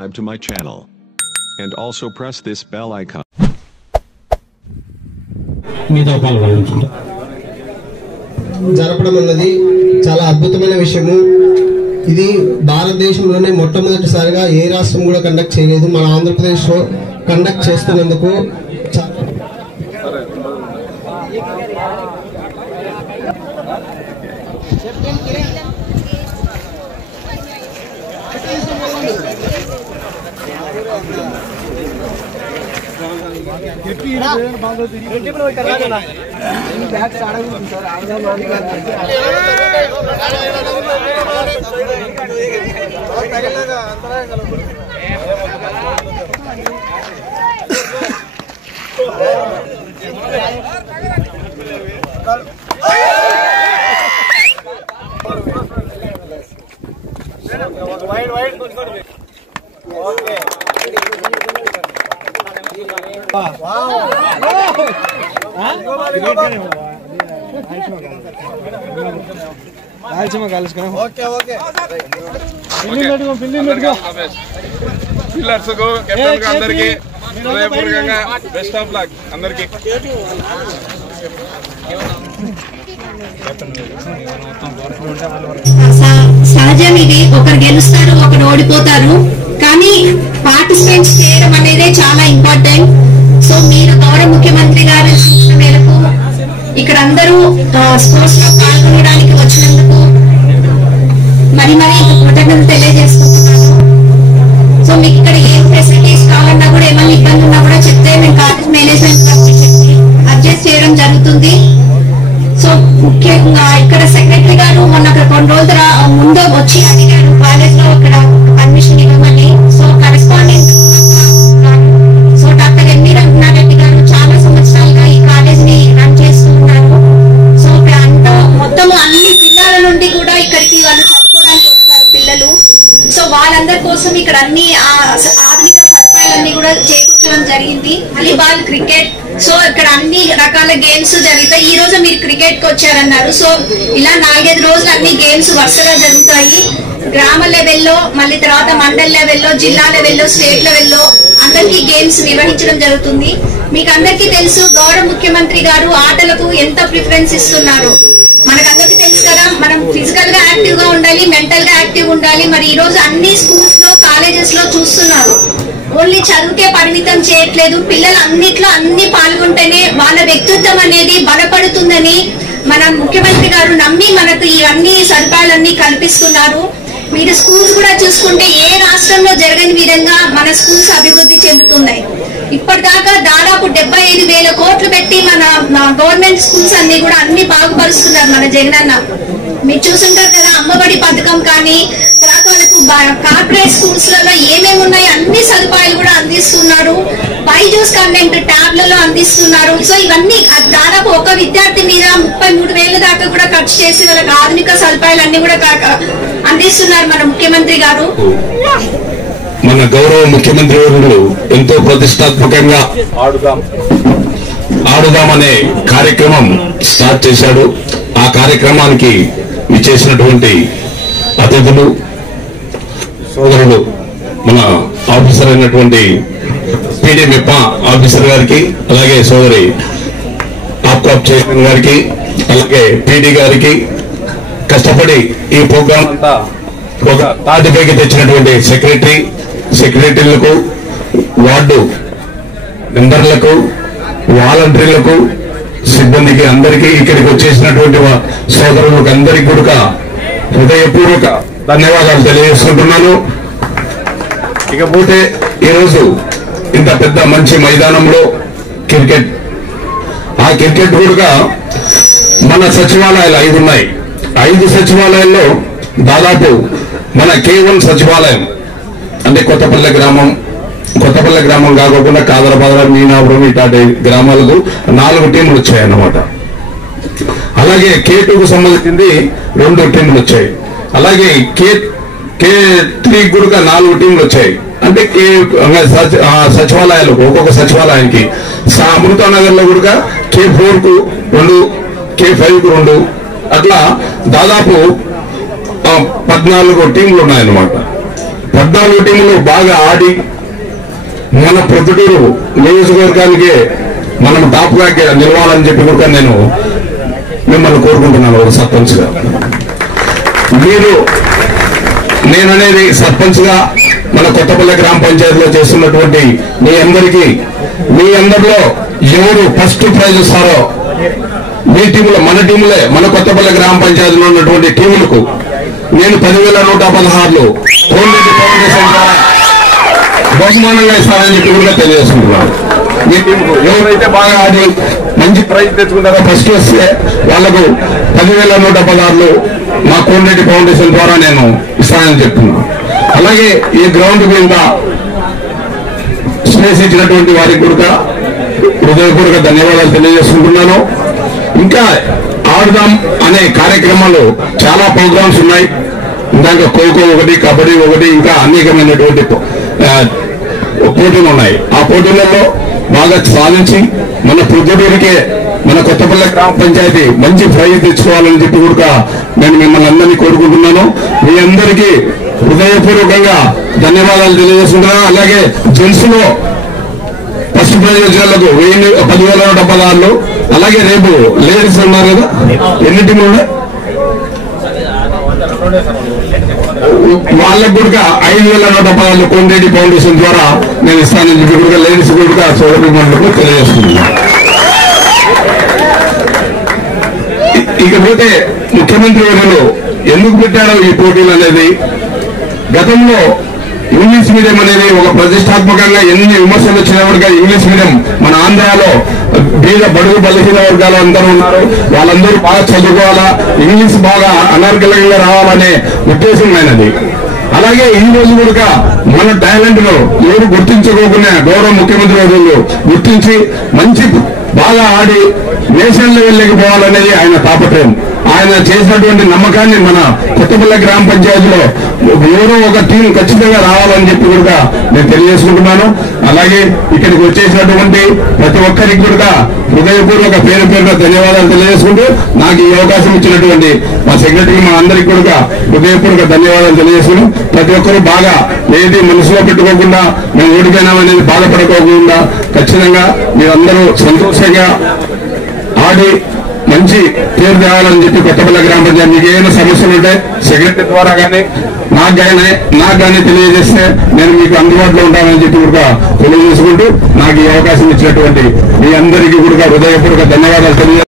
subscribe to my channel and also press this bell icon. జరపడం అన్నది చాలా అద్భుతమైన విషయము. ఇది భారతదేశంలోనే మొట్టమొదటిసారిగా ఏ రాష్ట్రం కూడా కండక్ట్ చేయలేదు. మన ఆంధ్రప్రదేశ్ లో కండక్ట్ చేస్తున్నందుకు బెస్ట్ ఆఫ్ లక్ అందరికి. సహజం ఇది, ఒకరు గెలుస్తారు ఒకరు ఓడిపోతారు, కానీ పార్టిసిపేట్ చేయడం అనేది చాలా ఇంపార్టెంట్. సో మీరు గౌరవ ముఖ్యమంత్రి గారి సూచన మేరకు ఇక్కడ అందరూ స్పోర్ట్స్ లో పాల్గొనడానికి వచ్చినందుకు మరి కృతజ్ఞతలు తెలియజేసుకుంటున్నాను. సో మీకు ఇక్కడ ఏం ఫెసిలిటీస్ కావాలన్నా కూడా ఏమైనా ఇబ్బంది ఉన్నా కూడా చెప్తే మేము కాలేజ్ మేనేజ్మెంట్ అడ్జస్ట్ చేయడం జరుగుతుంది. సో ముఖ్యంగా ఇక్కడ సెక్రటరీ గారు మొన్న కొన్ని రోజుల ముందు వచ్చి అడిగారు కాలేజ్ లో ఇక్కడ పర్మిషన్ ఇవ్వమని. So correspondent so doctor M V Raghunatha Reddy గారు చాలా సంవత్సరాలుగా ఈ కాలేజ్ ని రన్ చేస్తున్నారు. సో ఇక్కడ అంతా మొత్తం అన్ని జిల్లాల నుండి కూడా ఇక్కడికి వాళ్ళు చదువుకోవడానికి వస్తారు పిల్లలు. సో వాళ్ళందరి కోసం ఇక్కడ అన్ని ఆధునిక సదుపాయాలన్నీ కూడా చేకూర్చడం జరిగింది. వాలీబాల్, క్రికెట్, సో ఇక్కడ అన్ని రకాల గేమ్స్ జరుగుతాయి. ఈ రోజు మీరు క్రికెట్ కి వచ్చారన్నారు. సో ఇలా 4-5 రోజులు అన్ని గేమ్స్ వరుసగా జరుగుతాయి. గ్రామ లెవెల్లో, మళ్ళీ తర్వాత మండల్ లెవెల్లో, జిల్లా లెవెల్లో, స్టేట్ లెవెల్లో అందరికీ గేమ్స్ నిర్వహించడం జరుగుతుంది. మీకు అందరికీ తెలుసు గౌరవ ముఖ్యమంత్రి గారు ఆటలకు ఎంత ప్రిఫరెన్స్ ఇస్తున్నారు. మనకందరికీ తెలుసు కదా, మనం ఫిజికల్ గా యాక్టివ్ గా ఉండాలి, మెంటల్ గా యాక్టివ్ ఉండాలి. మరి ఈ రోజు అన్ని స్కూల్స్ లో, కాలేజెస్ లో చూస్తున్నారు. ఓన్లీ చదువుకే పరిమితం చేయట్లేదు, పిల్లలు అన్నిట్లో అన్ని పాల్గొంటేనే వాళ్ళ వ్యక్తిత్వం అనేది బలపడుతుందని మన ముఖ్యమంత్రి గారు నమ్మి మనకు ఇవన్నీ సదుపాయాలన్నీ కల్పిస్తున్నారు. మీరు స్కూల్స్ కూడా చూసుకుంటే ఏ రాష్ట్రంలో జరగని విధంగా మన స్కూల్స్ అభివృద్ధి చెందుతున్నాయి. ఇప్పటిదాకా దాదాపు 75,000 కోట్లు పెట్టి మన గవర్నమెంట్ స్కూల్స్ అన్ని కూడా అన్ని బాగుపరుస్తున్నారు మన జగనన్న. మీరు చూసుంటారు కదా, అమ్మఒడి పథకం కానీ, తర్వాత వాళ్ళకు కార్పొరేట్ స్కూల్స్ లలో ఏమేమి ఉన్నాయో అన్ని సదుపాయాలు కూడా అందిస్తున్నారు. బైజూస్ కంటెంట్ ట్యాబ్లలో అందిస్తున్నారు. సో ఇవన్నీ దాదాపు ఒక విద్యార్థి మీద 33,000 దాకా కూడా ఖర్చు చేసి వాళ్ళకి ఆధునిక సదుపాయాలు అన్ని కూడా అందిస్తున్నారు మన ముఖ్యమంత్రి గారు. మన గౌరవ ముఖ్యమంత్రి గారు ఎంతో ప్రతిష్టాత్మకంగా ఆడుదామనే కార్యక్రమం స్టార్ట్ చేశాడు. ఆ కార్యక్రమానికి విచ్చేసినటువంటి అతిథులు, సోదరులు, మన ఆఫీసర్ అయినటువంటి పీడీ మిప్ప ఆఫీసర్ గారికి, అలాగే సోదరి ఆప్కాప్ చైర్మన్ గారికి, అలాగే పీడీ గారికి, కష్టపడి ఈ ప్రోగ్రాం అంతా ఒక తాటిపైకి తెచ్చినటువంటి సెక్రటరీలకు, వార్డు మెంబర్లకు, వాలంటీర్లకు, సిబ్బందికి, అందరికీ ఇక్కడికి వచ్చేసినటువంటి సోదరులకు అందరికీ కూడా హృదయపూర్వక ధన్యవాదాలు తెలియజేసుకుంటున్నాను. ఇకపోతే ఈరోజు ఇంత పెద్ద మంచి మైదానంలో క్రికెట్, ఆ క్రికెట్ కూడా మన సచివాలయాలు 5 ఉన్నాయి. 5 సచివాలయాల్లో దాదాపు మన K1 సచివాలయం అంటే కొత్తపల్లె గ్రామం కాకుండా కాదరపాదర, మీనాపురం ఇట్లాంటి గ్రామాలకు 4 టీములు వచ్చాయన్నమాట. అలాగే K2కు సంబంధించింది 2 టీములు వచ్చాయి. అలాగే K3 కూడా 4 టీములు వచ్చాయి. అంటే సచివాలయాలకు, ఒక్కొక్క సచివాలయానికి అమృతానగర్ లో కూడా K4కు 2, K5కు 2, అట్లా దాదాపు 14 టీంలు ఉన్నాయన్నమాట. 14 టీములు బాగా ఆడి మన ప్రొద్దుటూరు నియోజకవర్గానికి మనం టాప్ గా నిలవాలని చెప్పి కూడా నేను మిమ్మల్ని కోరుకుంటున్నాను. ఒక సర్పంచ్ గా నేననేది సర్పంచ్ గా మన కొత్తపల్లి గ్రామ పంచాయతీలో చేస్తున్నటువంటి మీ అందరిలో ఎవరు ఫస్ట్ ప్రైజ్ ఇస్తారో మీ టీములో మన టీములే మన కొత్తపల్లి గ్రామ పంచాయతీలో ఉన్నటువంటి టీములకు నేను 10,116 కోనేటి ఫౌండేషన్ ద్వారా బహుమానంగా ఇస్తానని చెప్పి కూడా తెలియజేసుకుంటున్నాను. మీ టీంకు ఎవరైతే బాగా ఆడి మంచి ప్రైజ్ తెచ్చుకుంటారో ఫస్ట్ వస్తే వాళ్లకు 10,116 మా కోనేటి ఫౌండేషన్ ద్వారా నేను ఇస్తానని చెప్తున్నాను. అలాగే ఈ గ్రౌండ్ మీద స్పేస్ ఇచ్చినటువంటి వారికి కూడా హృదయపూర్వక ధన్యవాదాలు తెలియజేసుకుంటున్నాను. ఇంకా ఆడదాం అనే కార్యక్రమాలు చాలా ప్రోగ్రామ్స్ ఉన్నాయి. ఇంకా ఖోఖో ఒకటి, కబడ్డీ ఒకటి, ఇంకా అనేకమైనటువంటి పోటీలు ఉన్నాయి. ఆ పోటీలలో బాగా సాధించి మన ప్రొద్దుటూరికే మన కొత్తపల్లి గ్రామ పంచాయతీ మంచి ప్రైజ్ తెచ్చుకోవాలని చెప్పి కూడా నేను మిమ్మల్ని అందరినీ కోరుకుంటున్నాను. మీ అందరికీ హృదయపూర్వకంగా ధన్యవాదాలు తెలియజేస్తున్నాను. అలాగే జెంట్స్ లో ఫస్ట్ ప్రైజ్ వచ్చినందుకు 10,116. అలాగే రేపు లేడీస్ ఉన్నారు కదా, ఎన్ని టీములు ఉన్నాయి వాళ్ళకు కూడా 5,116 కోనేటి ఫౌండేషన్ ద్వారా నేను ఇస్తానని చెప్పి కూడా లేడీస్ కూడా సోదరులకు తెలియజేస్తున్నాను. ఇకపోతే ముఖ్యమంత్రి వర్యులు ఎందుకు పెట్టాడో ఈ పోటీలు అనేది, గతంలో ఇంగ్లీష్ మీడియం అనేది ఒక ప్రతిష్టాత్మకంగా ఎన్ని విమర్శలు వచ్చినప్పటికీ ఇంగ్లీష్ మీడియం మన ఆంధ్రాలో బీద బడుగు బలహీన వర్గాలు అందరూ ఉన్నారు, వాళ్ళందరూ బాగా చదువుకోవాలా, ఇంగ్లీష్ బాగా అనర్గళంగా రావాలనే ఉద్దేశమైనది. అలాగే ఈ రోజు కూడా మన టాలెంట్ లో ఎవరు గుర్తించుకోకుండా గౌరవ ముఖ్యమంత్రి వర్యులు గుర్తించి మంచి బాగా ఆడి నేషనల్ లెవెల్లోకి పోవాలనేది ఆయన తాపత్రయం. ఆయన చేసినటువంటి నమ్మకాన్ని మన కొత్తపల్లి గ్రామ పంచాయతీలో ఎవరో ఒక టీం ఖచ్చితంగా రావాలని చెప్పి కూడా నేను తెలియజేసుకుంటున్నాను. అలాగే ఇక్కడికి వచ్చేసినటువంటి ప్రతి ఒక్కరికి కూడా హృదయపూర్వక పేరుగా ధన్యవాదాలు తెలియజేసుకుంటూ నాకు ఈ అవకాశం ఇచ్చినటువంటి మా సెక్రటరీ మా అందరికి కూడా హృదయపూర్వక ధన్యవాదాలు తెలియజేసుకుని ప్రతి ఒక్కరూ బాగా ఏది మనసులో పెట్టుకోకుండా మేము ఓడిపోయినామనేది బాధపడుకోకుండా ఖచ్చితంగా మీరందరూ సంతోషంగా ఆడి మంచి పేరు తేవాలని చెప్పి కొత్తపల్లి గ్రామ పంచాయతీ మీకు ఏమైనా సమస్యలు ఉంటే సెక్రటరీ ద్వారా కానీ నాకు కానీ తెలియజేస్తే నేను మీకు అందుబాటులో ఉంటానని చెప్పి కూడా తెలియజేసుకుంటూ నాకు ఈ అవకాశం ఇచ్చినటువంటి మీ అందరికీ కూడా హృదయపూర్వక ధన్యవాదాలు తెలియజేస్తాను.